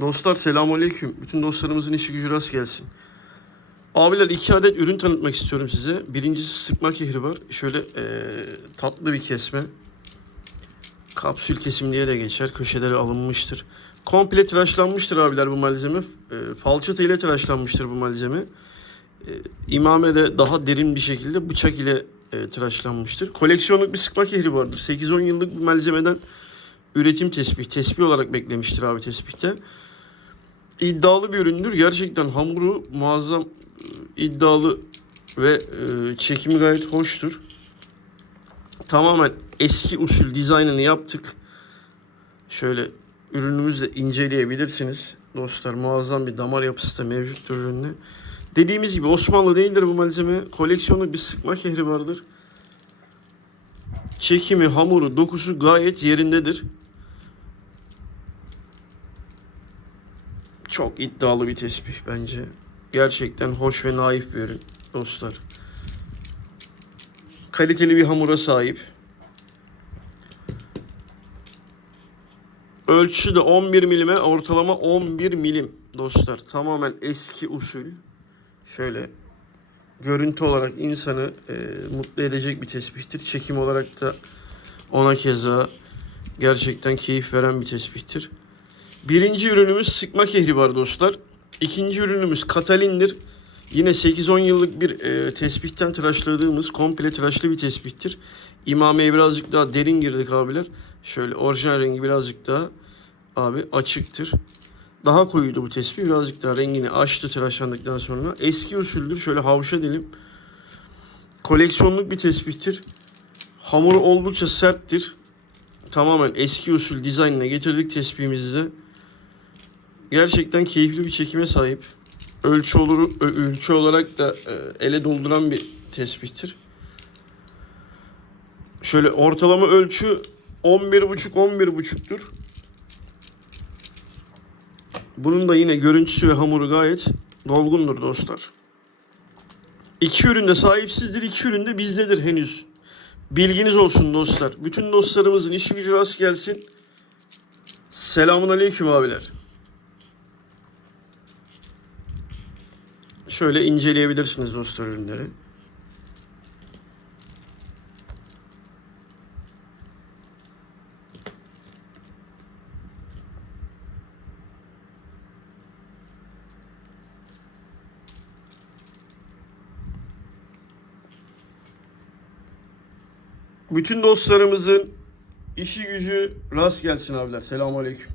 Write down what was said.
Dostlar selamünaleyküm. Bütün dostlarımızın işi gücü rast gelsin. Abiler iki adet ürün tanıtmak istiyorum size. Birincisi sıkma kehri var. Şöyle eee, tatlı bir kesme. Kapsül kesim diye de geçer. Köşeleri alınmıştır. Komple tıraşlanmıştır abiler bu malzeme. Eee falçata ile tıraşlanmıştır bu malzeme. Eee imame de daha derin bir şekilde bıçak ile eee, tıraşlanmıştır. Koleksiyonluk bir sıkma kehri vardır. 8-10 yıllık bir malzemeden üretim tespih, tespih olarak beklemiştir abi tespihte. İddialı bir üründür. Gerçekten hamuru muazzam e, iddialı ve e, çekimi gayet hoştur. Tamamen eski usul dizaynını yaptık. Şöyle ürünümüzle inceleyebilirsiniz. Dostlar muazzam bir damar yapısı da mevcuttur üründe. Dediğimiz gibi Osmanlı değildir bu malzeme. Koleksiyonluk bir sıkma kehri vardır. Çekimi, hamuru, dokusu gayet yerindedir. Çok iddialı bir tesbih bence. Gerçekten hoş ve naif bir ürün dostlar. Kaliteli bir hamura sahip. Ölçüsü de 11 milime, ortalama 11 milim dostlar. Tamamen eski usul. Şöyle görüntü olarak insanı e, mutlu edecek bir tesbihtir. Çekim olarak da ona keza gerçekten keyif veren bir tesbihtir. Birinci ürünümüz sıkma kehribar dostlar. İkinci ürünümüz Katalin'dir. Yine 8-10 yıllık bir e, tespihten tıraşladığımız komple tıraşlı bir tespihtir. İmameye birazcık daha derin girdik abiler. Şöyle orijinal rengi birazcık daha abi açıktır. Daha koyuydu bu tespih. Birazcık daha rengini açtı tıraşlandıktan sonra. Eski usuldür. Şöyle havşa dilim. Koleksiyonluk bir tespihtir. Hamuru oldukça serttir. Tamamen eski usul dizaynına getirdik tespihimizi. Gerçekten keyifli bir çekime sahip. Ölçü olur ölçü olarak da e, ele dolduran bir tespihtir. Şöyle ortalama ölçü 11.5 11.5'tur. Bunun da yine görüntüsü ve hamuru gayet dolgundur dostlar. İki ürün de sahipsizdir, iki ürün de bizdedir henüz. Bilginiz olsun dostlar. Bütün dostlarımızın işi gücü rast gelsin. Selamun aleyküm abiler. Şöyle inceleyebilirsiniz dostlar ürünleri. Bütün dostlarımızın işi gücü rast gelsin abiler. Selamun aleyküm.